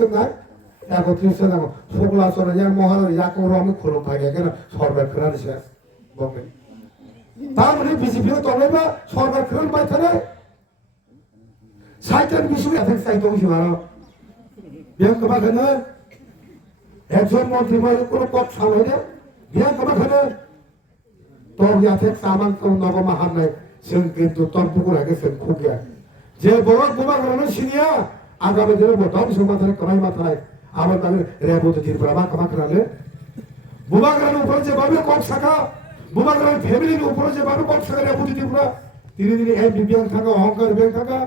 생각 একত্রিশ নাম শুক্লা চলে মহান 약으로 하면 그런 방향에는 সরকার 그런 시 먹는 다음에 비지비로 떠내봐 সরকার 그런 말타네 사이트는 미수가 된 사이트 동시만은 미안그만하는 액션 몬티마를 꼭 참아야 돼 미안그만하는 또 야택 사만 또 너고만 하네 성금도 덤프고 하겠어 고기야 제 뭐가 그러는 신이야 아가면 되는 뭐 너무 성만타네 그만이 맡아라 আমার তাহলে রেবুতে দিন পর আমার কমা করালে বুবাগ্রানের উপরে যেভাবে কম শাখা বুবাগ্রানের ফ্যামিলির উপরে যেভাবে কম শাখা রেবুতে দিন পর ধীরে ধীরে এমপি ব্যাংক থাকা অহংকার ব্যাংক থাকা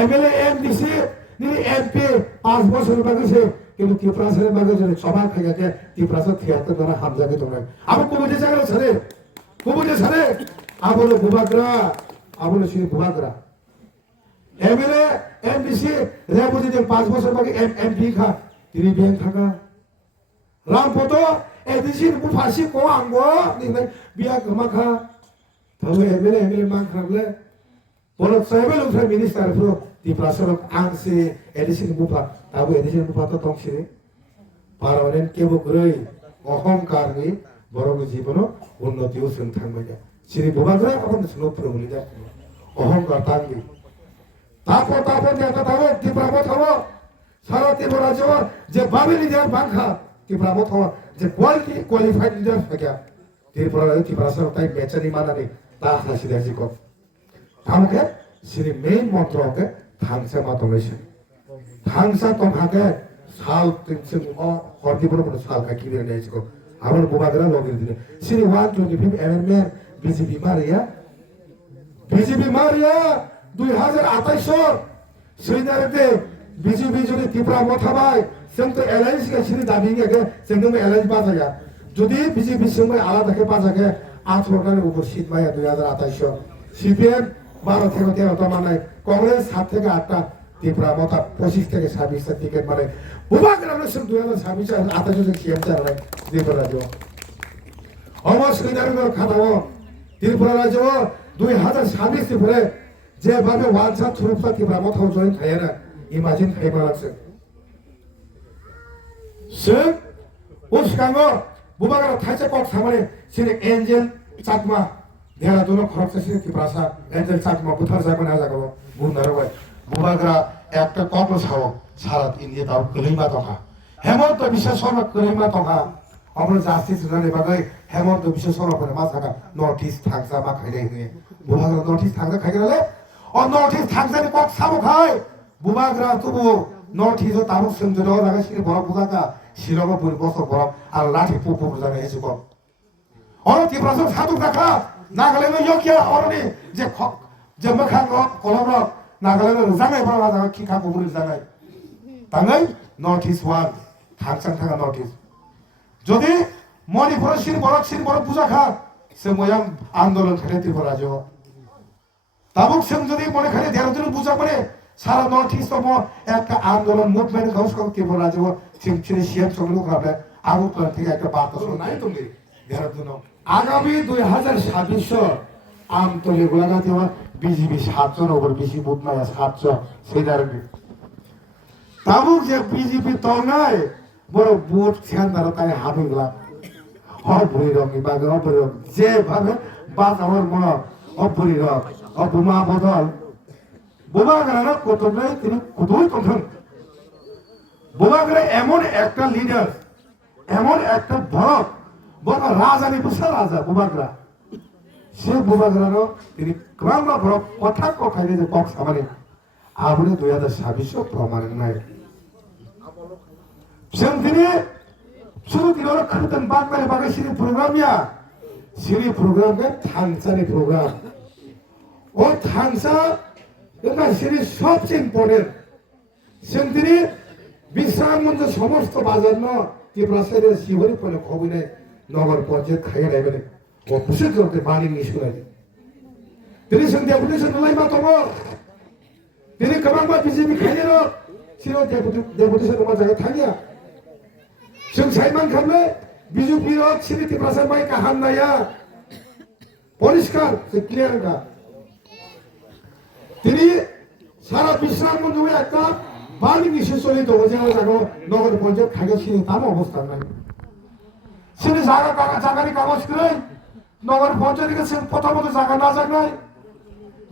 এমএলএ এমডিসি এমপি 5 বছর বাগেছে কিন্তু ত্রিপুরাসের বাগেছে সভা থেকে ত্রিপুরাসের থিয়াতে দ্বারা হামজাকে তোমরা আবার কবুজে জায়গা ছাড়ে কবুজে ছাড়ে আবলে বুবাগ্রা আবলে সেই বুবাগ্রা এমএলএ এমডিসি রেবুতে দিন 5 বছর বাকি এমপি খা তিনি ব্যাংক থাকা রামপতো এডিসি বুফাসি কো আঙ্গো নিলে বিয়া গমাখা তবে এমএলএ মান খাবলে বড় সাহেবের উপরে মিনিস্টার পুরো ত্রিপুরাসর আংসি এডিসি বুফা তাবো এডিসি বুফা তো তংসিরে পারমানেন্ট কেবো গ্রই অহংকারনি বড় জীবন উন্নতিও সং থাকবে সিরি বুবাগ্রা আপন স্নো প্রবলি দা অহংকার থাকবে তারপর নেতা থাকো ত্রিপুরা থাকো সারা ত্রিপুরা যাও যে বাবে লিডার বাংখা ত্রিপুরা থাকো যে কোয়ালিফাইড লিডার থাকে ত্রিপুরা সর তাই বেচারি মানানি তা হাসি দেখি কম আমাকে সিরি মেইন মন্ত্রকে থাংসা মাতলেছে থাংসা তোমাকে সাল তিনসিং হরদিপুর মনে সাল কা কিরে নেছে কো আমার বুবাগরা লগির দিলে সিরি 125 এমএম বিজেপি মারিয়া 2028 সৈনারেতে বিজেপি যদি ত্রিপুরা মথাবাই जों তো এলআইএস কে সিরি দাবি গে जों এলআইএস বাজায়া যদি বিজেপি সঙ্গে আলাদাকে বাজাকে 18 টার উপর সিট মায়া 2028 সিপিএম 12 থেকে 13 টা মানে কংগ্রেস 7 থেকে 8 টা ত্রিপুরা মথা 25 থেকে 26 টা টিকিট মানে বুবাগ্রানো সব 2026 28 জন সিএম চালায় ত্রিপুরা রাজ্য আমার সৈনারের খাতাও ত্রিপুরা রাজ্য 2026 পরে যেভাবে ওয়ানসা থ্রুপসা ত্রিপুরা মথাও জয়েন খায়না ইমাজিন খাইবা লাগছে जों उसिगाङो बुबाग्रा थाइसे कक सामाने सिरि एन्जेल चाकमा देहरादुन खरबसे सिरि ত্রিপুরাসা एन्जेल चाकमा बुथार जागोन आजागो बुंनारबाय बुबाग्रा একটা কর্ম সাও সারা ইন্ডিয়া দাও কলিমা তখা হেমন্ত বিশ্ব শর্মা কলিমা তখা আমরা জাস্টিস জানে বাগাই হেমন্ত বিশ্ব শর্মা পরে মাছাকা নর্থ ইস্ট থাকসা মা খাইলে হে বুবাগ্রা নর্থ ইস্ট থাকসা খাইগেলে ও নর্থ ইস্ট থাকসানি কক সাবো খাই বুবাগ্রা তুবু নর্থ ইস্ট তাবুক সঞ্জয় রাগা সিরি বড় বুজাকা 시러가 보니 벗어 보라 알 라티 뽀뽀부잖아 해주고 어느 띠브라서 사도 가카 나갈래는 여기야 어른이 이제 점막한 거 골라버려 나갈래는 의상에 벌어가다가 킥하고 부르 의상에 당의 노티스 원 당장타가 노티스 যদি মণিপুর সিন বড় বুঝাখা সে ময়াম আন্দোলন খেলে ত্রিপুরাজ তাবুক সং যদি মনে খালি দেড় বুঝা মানে সারা নর্থ ইস্ট একটা আন্দোলন মুভমেন্ট ঘোষণা ত্রিপুরাজ 지금 시험 정도 가면 아무 planting একটা বার্তা শোনাই তুমি দেওয়ার জন্য আগামী 2024 আমতলি গোলাঘাটে বিজেপি 7 জন ওপর বেশি ভোট নাই 7 জন সেইদারবি তাবুক যে বিজেপি তনাই বড় ভোট খেয়ান্দার তাই হাবিগলা অবরি রঙি বাগে অবরি যেভাবে বাজার মন অবরি রঙ অবমা বদল বোমাগারা কত নাই তিনি কতই তখন বুবাগ্রা এমন একটা লিডার এমন একটা বড় রাজানি বিশাল রাজা বুবাগ্রা সে বুবাগ্রারও তিনি ক্রমা বড় কথা কথাই যে কক সামানে আবরে 2026 প্রমাণ নাই जों তিনি শুরু দিনের খতন বাগমারে বাগে সিরি প্রোগ্রামকে থাংসানি প্রোগ্রাম ও থাংসা এটা সিরি সবচেয়ে ইম্পর্টেন্ট जों তিনি বিশ্রাম মঞ্চ সমস্ত বাজার ন ত্রিপুরাসের শিবরি পরে খবিনে নগর পঞ্চায়েত খাইয়ে রাখবেন ও পুষে করতে বাণী নিশুনাই তিনি সঙ্গে ডেপুটেশন লাইবা তব তিনি কমাংবা বিজেপি খাইয়ে র সিরো ডেপুটেশন তোমার জায়গায় থাকিয়া जों সাইমান খামলে বিজেপি র সিরি ত্রিপুরাসের মাই কাহান নাইয়া পরিষ্কার সে ক্লিয়ার কা তিনি সারা বিশ্রাম মঞ্চে একটা বাল্মীকি শিষ্যরিত ওজেও যাবো নগর পঞ্চায়েত খাইয়ে সিনি তাম অবস্থা নাই সিনি জায়গারই কাগজ করে নগর পঞ্চায়েত গেছে প্রথমত জায়গা না জানাই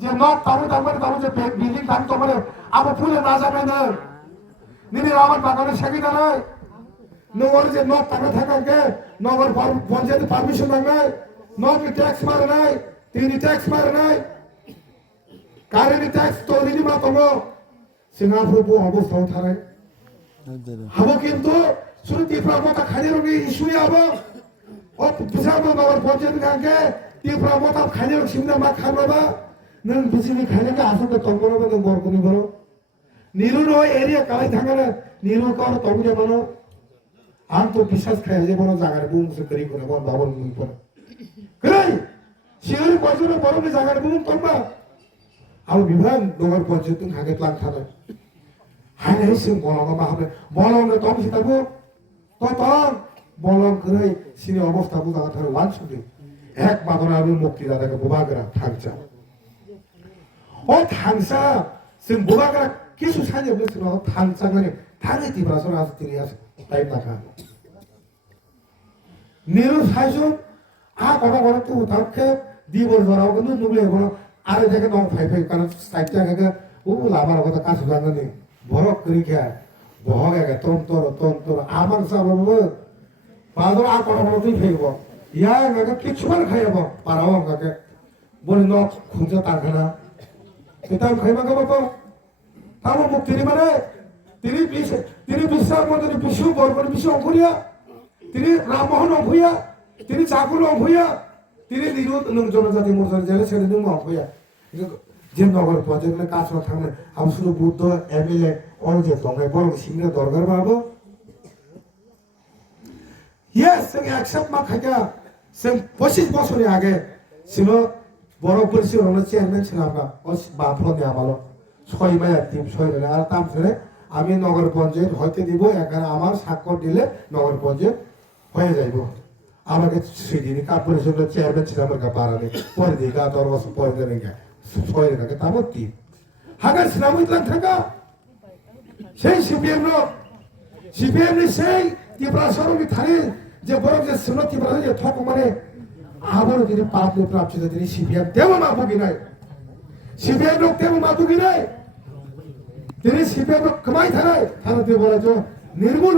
যে নক তারপরে যে বিল্ডিং দাম তোমার আবার ফুলে না যাবে না নিনি আমার বাগানে সেকিটা নাই নগর যে নক টাকা থাকাকে নগর পঞ্চায়েত পারমিশন নাই নক ট্যাক্স মারে নাই তিনি ট্যাক্স মারে নাই কারেন্ট ট্যাক্স তো নিনি মা তোমার সিঙ্গাপুর অবস্থাও থাকে হাবো কিন্তু শুধু ত্রিপুরা মতা খালি রঙে ইস্যুই হবো ও বিশাল নগর পঞ্চায়েত গাঁকে ত্রিপুরা মতা খালি রঙ সিমনা মা খাবাবা नों बिजली खाने का आसन तो तंग करो तो बोर कोनी करो नीरू नो एरिया कालाई थांगा ना नीरू का और तंग जे बनो आम तो विश्वास खाए जे बनो जागर बुम से करी कोने बोन बाबन मुन पर करे शिवरी पजरो बनो ने जागर बुम तंबा आउ विभाग नगर पंचायत तुम हागे प्लान थाना हाने से बोलंगा बाहरे बोलंगा तंग सिताबो तो तंग बोलं करे सिने अवस्था बुझा थारे वान सुदि एक बादरा आबि मुक्ति दादा के Bubagra थांचा 당사 지금 뭐가 기술 산이 없어서 당장에 당에 뒤바라서 나서 들이야서 나이다가 니는 사실 아 거라 또 어떻게 니벌 돌아오고 누구래 보러 아래 되게 너무 파이파이 가는 사이트가 오 라바라보다 가서 갔는데 뭐라 그렇게 뭐하게 똥또로 아망사 보면 봐도 아 거라 또 이거 야 내가 기초만 가야 봐 바라와 가게 뭐는 너 혼자 따가나 kita kaiba ka bapak tamu muktiri mana tiri bisa mo tiri bisu borgon bisu ongkuria tiri ramohon ongkuya tiri cakul ongkuya tiri niru nung jono jati murjani jale seri nung ongkuya jen nogor pojek na kasro thangme amsuru buddho MLA all je tongai bol simne dorgar babo yes sing accept ma khaja sing 25 বছর আগে ছিল বড় পরিষদ হলো chairman ছিলাম না ও Buffalo দেওয়া ভালো 6 মাস টিম 6 আর তাম ছেড়ে আমি নগর পঞ্চায়েত হইতে দিব এখানে আমার স্বাক্ষর দিলে নগর পঞ্চায়েত হয়ে যাইব আমাকে সেদিন কর্পোরেশন চেয়ারম্যান ছিলাম না পারালে পরে দিকা 10 বছর পরে দেবে 6 টাকা তাম টিম হাগার ছিলাম ইতলান থাকা সেই সিপিএম সেই ত্রিপুরা সরকারি থানে যে বড় যে সুনত ত্রিপুরা যে ঠক মানে আবারও তিনি পাপলে প্রাপ্ত তিনি সিপিএম তেমন মাফুকি নাই সিপিএম লোক তেমন মাফুকি নাই তিনি সিপিএম লোক কমাই থানায় থানাতে বলা নির্মূল